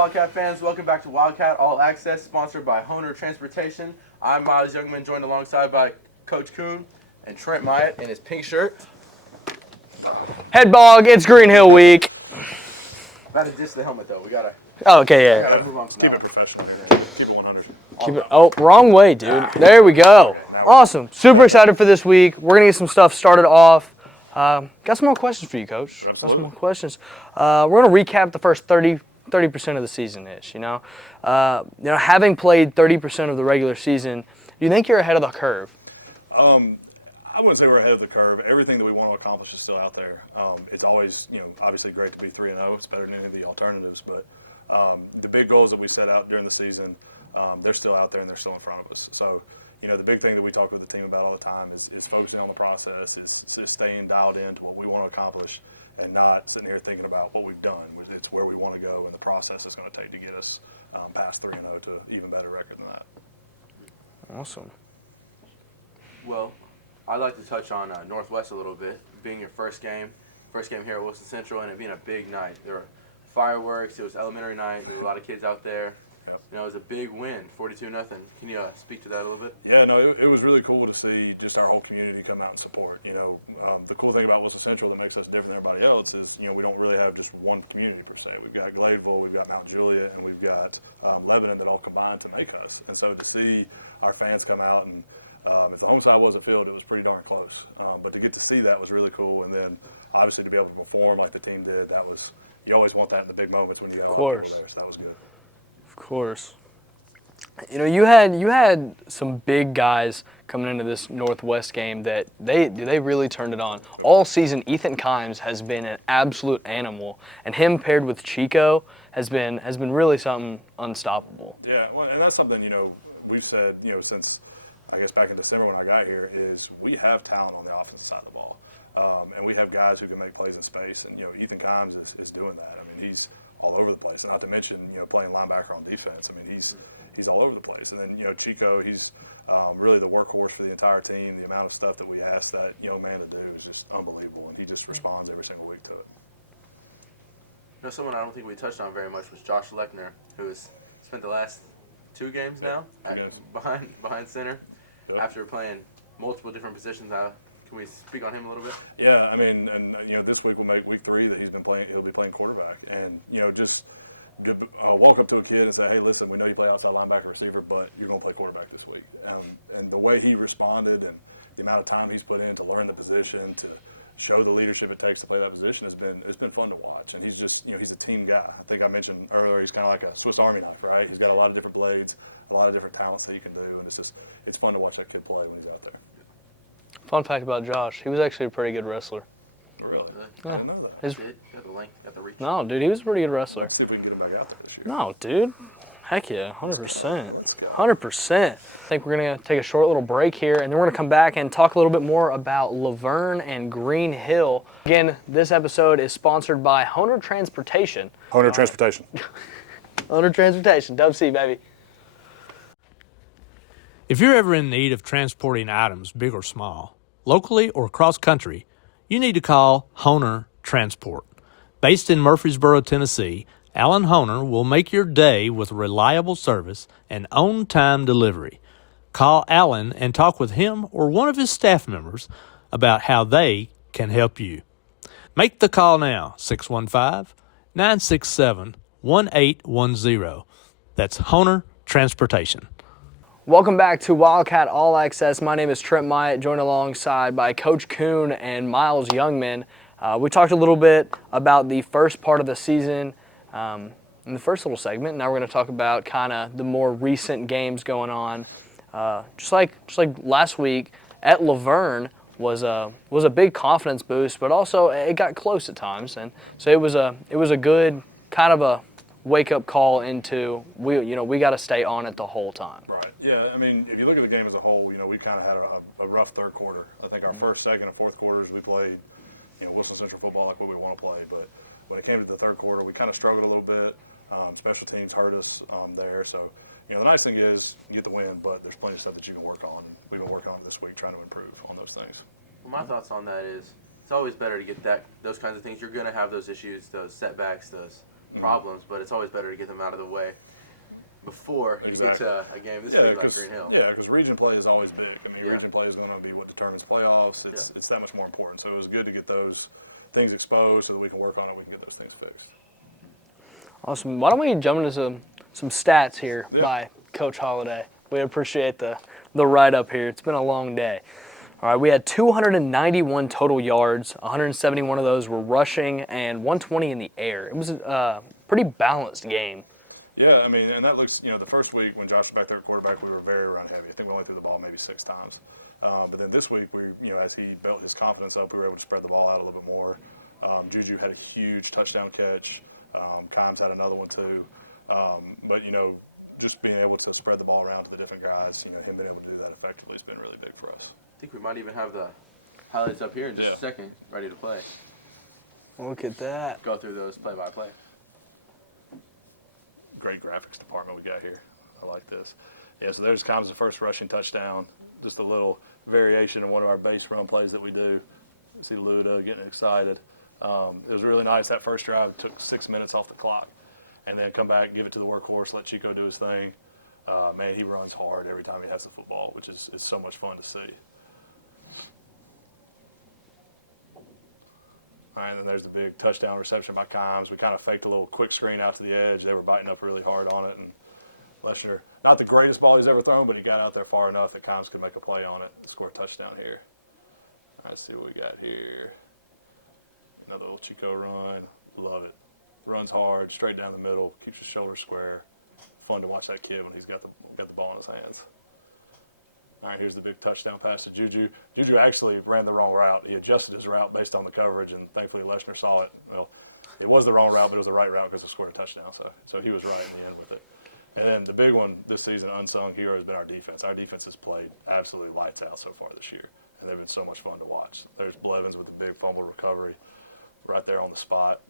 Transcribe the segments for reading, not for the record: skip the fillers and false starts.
Wildcat fans? Welcome back to Wildcat All Access, sponsored by Honer Transportation. I'm Miles Youngman, joined alongside by Coach Kuhn and Trent Myatt in his pink shirt. Head bog, it's Green Hill week. About to ditch the helmet though. We gotta. Oh, okay, yeah. Move on Let's keep it professional here. Keep it 100. Wrong way, dude. There we go. Okay, now we're Awesome. Super excited for this week. We're gonna get some stuff started off. Got some more questions for you, Coach. Absolutely. Got some more questions. We're gonna recap the first 30% of the season-ish. Having played 30% of the regular season, do you think you're ahead of the curve? I wouldn't say we're ahead of the curve. Everything that we want to accomplish is still out there. It's always, obviously great to be 3-0. It's better than any of the alternatives. But the big goals that we set out during the season, they're still out there and they're still in front of us. So, the big thing that we talk with the team about all the time is focusing on the process, is staying dialed in to what we want to accomplish and not sitting here thinking about what we've done. It's where we want to go and the process it's going to take to get us past 3-0 to an even better record than that. Awesome. Well, I'd like to touch on Northwest a little bit, being your first game here at Wilson Central, and it being a big night. There were fireworks, it was elementary night, there were a lot of kids out there. Yep. It was a big win, 42-0. Can you speak to that a little bit? Yeah, no, it was really cool to see just our whole community come out and support. The cool thing about Wilson Central that makes us different than everybody else is, we don't really have just one community per se. We've got Gladeville, we've got Mount Juliet, and we've got Lebanon that all combine to make us. And so to see our fans come out and if the home side wasn't filled, it was pretty darn close. But to get to see that was really cool. And then obviously to be able to perform like the team did, you always want that in the big moments when you got a lot of people there. So that was good. Of course. You had some big guys coming into this Northwest game that they really turned it on. All season, Ethan Kimes has been an absolute animal, and him paired with Chico has been really something unstoppable. Yeah, well, and that's something we've said since I guess back in December when I got here is we have talent on the offensive side of the ball, and we have guys who can make plays in space, and Ethan Kimes is doing that. I mean, he's all over the place, and not to mention playing linebacker on defense. I mean, he's all over the place. And then Chico, he's really the workhorse for the entire team. The amount of stuff that we ask that young man to do is just unbelievable, and he just responds every single week to it. Someone I don't think we touched on very much was Josh Lechner, who has spent the last 2 games now behind center. Yep. After playing multiple different positions. Can we speak on him a little bit? Yeah, I mean, and this week will make week 3 that he'll be playing quarterback, and just walk up to a kid and say, hey, listen, we know you play outside linebacker, receiver, but you're going to play quarterback this week. And the way he responded and the amount of time he's put in to learn the position, to show the leadership it takes to play that position it's been fun to watch. And he's just he's a team guy. I think I mentioned earlier he's kind of like a Swiss Army knife, right? He's got a lot of different blades, a lot of different talents that he can do, and it's fun to watch that kid play when he's out there. Fun fact about Josh, he was actually a pretty good wrestler. Really? I didn't know that. Got the length, got the reach. No, dude, he was a pretty good wrestler. Let's see if we can get him back out there this year. No, dude. Heck yeah, 100%. Let's go. 100%. I think we're going to take a short little break here, and then we're going to come back and talk a little bit more about LaVergne and Green Hill. Again, this episode is sponsored by Honer Transportation. Honer Transportation. Honer Transportation. Dub C, baby. If you're ever in need of transporting items, big or small, locally or cross-country, you need to call Honer Transport. Based in Murfreesboro, Tennessee, Alan Honer will make your day with reliable service and on-time delivery. Call Alan and talk with him or one of his staff members about how they can help you. Make the call now, 615-967-1810. That's Honer Transportation. Welcome back to Wildcat All Access. My name is Trent Myatt, joined alongside by Coach Kuhn and Miles Youngman. We talked a little bit about the first part of the season in the first little segment. Now we're going to talk about kind of the more recent games going on. Just like last week at LaVergne was a big confidence boost, but also it got close at times, and so it was a good kind of a wake-up call into we got to stay on it the whole time. Right. Yeah. I mean, if you look at the game as a whole, we kind of had a rough third quarter. I think our first, second, and fourth quarters we played, Wilson Central football like what we want to play. But when it came to the third quarter, we kind of struggled a little bit. Special teams hurt us there. So, the nice thing is you get the win, but there's plenty of stuff that you can work on, and we've been working on it this week trying to improve on those things. Well, my thoughts on that is it's always better to get those kinds of things. You're going to have those issues, those setbacks, those problems, but it's always better to get them out of the way before you Exactly. get to a game. This Yeah, is like Green Hill. because region play is always big. I mean, region play is going to be what determines playoffs. It's that much more important. So it was good to get those things exposed so that we can work on it. We can get those things fixed. Awesome. Why don't we jump into some stats here Yeah. by Coach Holiday? We appreciate the write-up here. It's been a long day. All right, we had 291 total yards. 171 of those were rushing and 120 in the air. It was a pretty balanced game. Yeah, I mean, and that looks, the first week when Josh was back there at quarterback, we were very run heavy. I think we only threw the ball maybe 6 times. But then this week, as he built his confidence up, we were able to spread the ball out a little bit more. Juju had a huge touchdown catch. Kimes had another one too. But, just being able to spread the ball around to the different guys, him being able to do that effectively has been really big for us. I think we might even have the highlights up here in just a second, ready to play. Look at that. Go through those play-by-play. Great graphics department we got here. I like this. Yeah, so there's Kimes' first rushing touchdown. Just a little variation in one of our base run plays that we do. See Luda getting excited. It was really nice. That first drive took 6 minutes off the clock. And then come back, give it to the workhorse, let Chico do his thing. Man, he runs hard every time he has the football, which is it's so much fun to see. All right, and then there's the big touchdown reception by Kimes. We kind of faked a little quick screen out to the edge. They were biting up really hard on it. And Leshner, not the greatest ball he's ever thrown, but he got out there far enough that Kimes could make a play on it and score a touchdown here. All right, let's see what we got here. Another little Chico run. Love it. Runs hard, straight down the middle, keeps his shoulders square. Fun to watch that kid when he's got the ball in his hands. All right, here's the big touchdown pass to Juju. Juju actually ran the wrong route. He adjusted his route based on the coverage, and thankfully Leshner saw it. Well, it was the wrong route, but it was the right route because it scored a touchdown. So he was right in the end with it. And then the big one this season, unsung hero, has been our defense. Our defense has played absolutely lights out so far this year, and they've been so much fun to watch. There's Blevins with the big fumble recovery right there on the spot.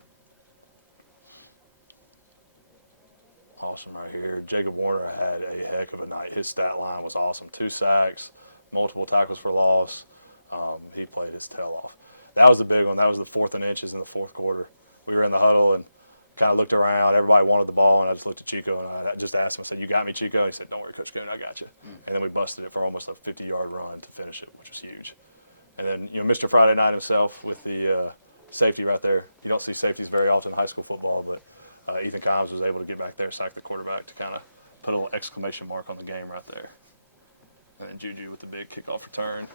Awesome right here. Jacob Warner had a heck of a night. His stat line was awesome. 2 sacks, multiple tackles for loss. He played his tail off. That was the big one. That was the 4th and inches in the 4th quarter. We were in the huddle and kind of looked around. Everybody wanted the ball, and I just looked at Chico, and I just asked him, I said, "You got me, Chico?" And he said, "Don't worry, Coach Coon, I got you." And then we busted it for almost a 50-yard run to finish it, which was huge. And then, Mr. Friday Night himself with the safety right there. You don't see safeties very often in high school football, but Ethan Kimes was able to get back there, sack the quarterback to kind of put a little exclamation mark on the game right there. And then Juju with the big kickoff return.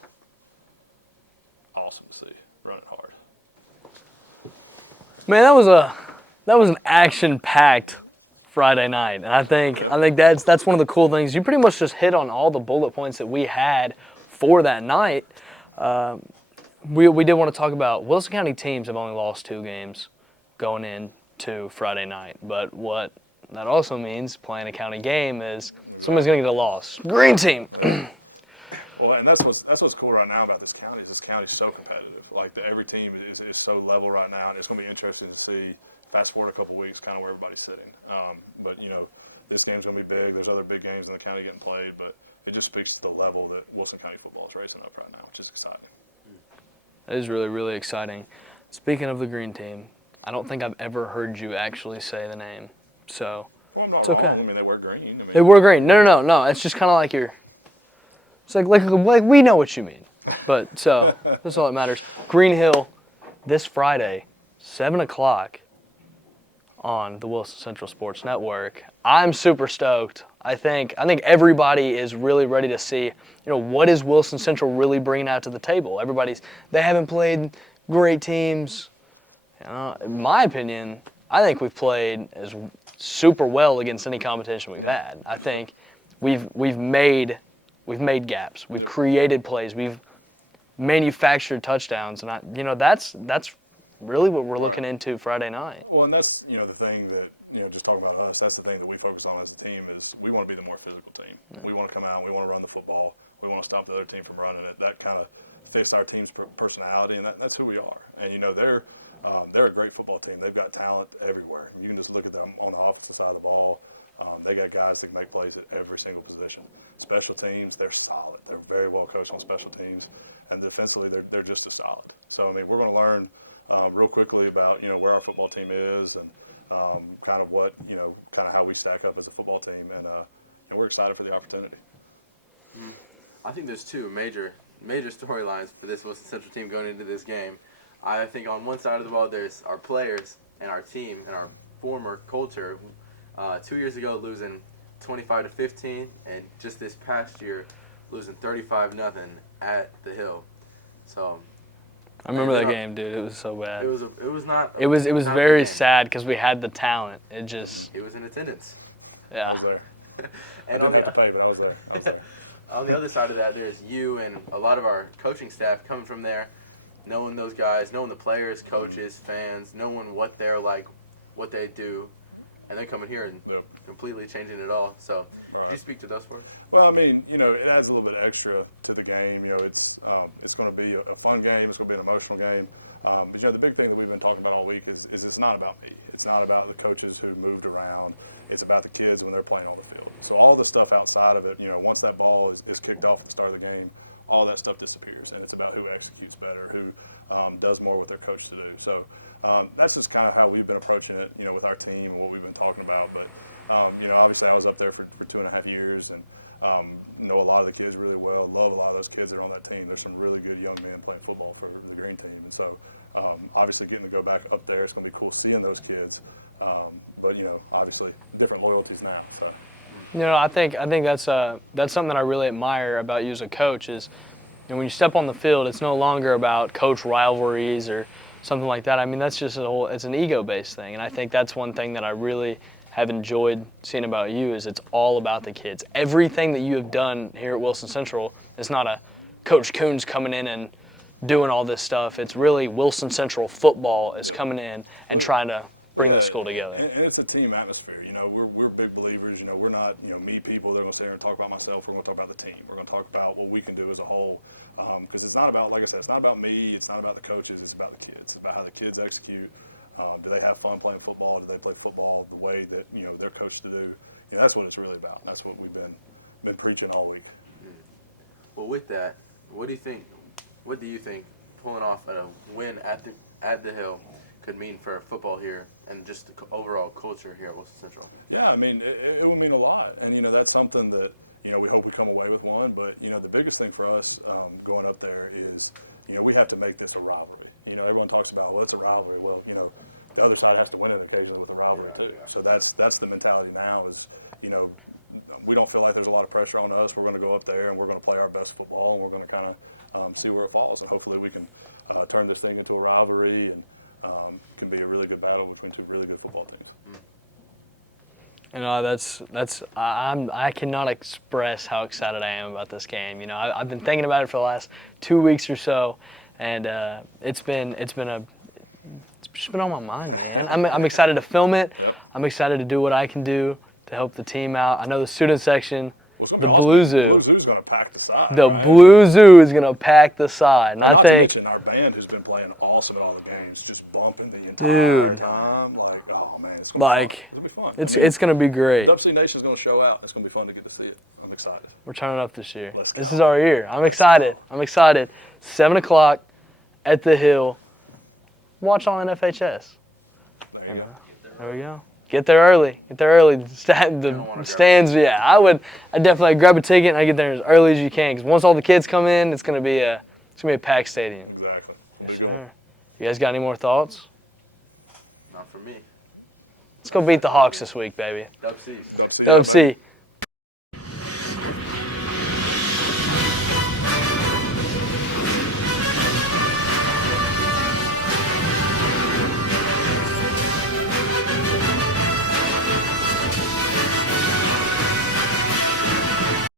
Awesome to see, running hard. Man, that was an action-packed Friday night, and I think that's one of the cool things. You pretty much just hit on all the bullet points that we had for that night. We did want to talk about Wilson County teams have only lost 2 games going into Friday night, but what that also means playing a county game is someone's going to get a loss. Green team. Yeah. Well, and that's what's cool right now about this county is this county's so competitive. Like every team is so level right now, and it's going to be interesting to see. Fast forward a couple weeks, kind of where everybody's sitting. But this game's going to be big. There's other big games in the county getting played, but it just speaks to the level that Wilson County football is raising up right now, which is exciting. That is really, really exciting. Speaking of the green team, I don't think I've ever heard you actually say the name. So. Well, I'm not wrong. Okay. I mean, they wear green. They wear green. No. It's just kind of like it's like we know what you mean. But so that's all that matters. Green Hill this Friday, 7 o'clock on the Wilson Central Sports Network. I'm super stoked. I think everybody is really ready to see, what is Wilson Central really bringing out to the table. They haven't played great teams. In my opinion, I think we've played as super well against any competition we've had. I think we've made gaps. We've created plays. We've manufactured touchdowns, and that's really what we're looking into Friday night. Well, and that's the thing that just talking about us. That's the thing that we focus on as a team is we want to be the more physical team. We want to come out. We want to run the football. We want to stop the other team from running it. That kind of fits our team's personality, and that's who we are. And they're a great football team. They've got talent everywhere. You can just look at them on the offensive side of the ball. They got guys that can make plays at every single position. Special teams, they're solid. They're very well coached on special teams, and defensively, they're just as solid. So we're going to learn real quickly about where our football team is, and kind of what, kind of how we stack up as a football team. And we're excited for the opportunity. I think there's two major storylines for this Wilson Central team going into this game. I think on one side of the ball, there's our players and our team and our former culture. 2 years ago, losing 25-15, and just this past year, losing 35-0 at the Hill. So I remember that game, dude. It was so bad. it was not. It was not a good very game. sad because we had the talent. It just He was in attendance. yeah. I was there. I And didn't have to pay, but I was there. On the other side of that, there's you and a lot of our coaching staff coming from there, knowing those guys, knowing the players, coaches, fans, knowing what they're like, what they do, and they're coming here and completely changing it all. So, could you speak to those for us? Well, I mean, it adds a little bit extra to the game. It's going to be a fun game. It's going to be an emotional game. But the big thing that we've been talking about all week is it's not about me. It's not about the coaches who moved around. It's about the kids when they're playing on the field. So all the stuff outside of it, once that ball is kicked off at the start of the game, all that stuff disappears, and it's about who executes better, who does more with their coach to do. So that's just kind of how we've been approaching it, with our team and what we've been talking about. But obviously I was up there for 2.5 years and know a lot of the kids really well. Love a lot of those kids that are on that team. There's some really good young men playing football for the green team, and so obviously getting to go back up there, it's going to be cool seeing those kids. But obviously different loyalties now. So. I think that's something that I really admire about you as a coach is, when you step on the field, it's no longer about coach rivalries or something like that. I mean, that's just it's an ego-based thing, and I think that's one thing that I really have enjoyed seeing about you is it's all about the kids. Everything that you have done here at Wilson Central, it's not a Coach Coons coming in and doing all this stuff. It's really Wilson Central football is coming in and trying to bring the school together. And it's a team atmosphere. We're big believers. We're not, me people that are going to sit here and talk about myself. We're going to talk about the team. We're going to talk about what we can do as a whole. Because it's not about, like I said, it's not about me. It's not about the coaches. It's about the kids. It's about how the kids execute. Do they have fun playing football? Do they play football the way that, they're coached to do? That's what it's really about. That's what we've been preaching all week. Well, with that, what do you think pulling off a win at the Hill could mean for football here and just the overall culture here at Wilson Central? Yeah, I mean, it will mean a lot. And, that's something that, we hope we come away with one. But, the biggest thing for us going up there is, we have to make this a rivalry. Everyone talks about, well, it's a rivalry. Well, the other side has to win it occasionally with a rivalry too. So that's the mentality now is, we don't feel like there's a lot of pressure on us. We're going to go up there and we're going to play our best football and we're going to kind of see where it falls. And hopefully we can turn this thing into a rivalry and can be a really good battle between two really good football teams. I cannot express how excited I am about this game. I've been thinking about it for the last 2 weeks or so, and it's been on my mind, man. I'm excited to film it. Yep. I'm excited to do what I can do to help the team out. I know the student section. Well, it's going to be awesome. Blue Zoo's going to pack the side. Blue Zoo is going to pack the side. Not to mention our band, who's been playing awesome at all the games, just bumping the entire time. Like, oh man, it's going to be fun. It's going to be fun. It's going to be great. Dub C Nation's going to show out. It's going to be fun to get to see it. I'm excited. We're turning up this year. Let's go. This is our year. I'm excited. 7:00 at the Hill. Watch on NFHS. There you go. There we go. Get there early. The stands, I'd definitely grab a ticket and I get there as early as you can because once all the kids come in, it's gonna be a packed stadium. Exactly. It's gonna be a good one. You guys got any more thoughts? Not for me. Let's go beat the Hawks this week, baby. Dub C. Dub C. Dub C.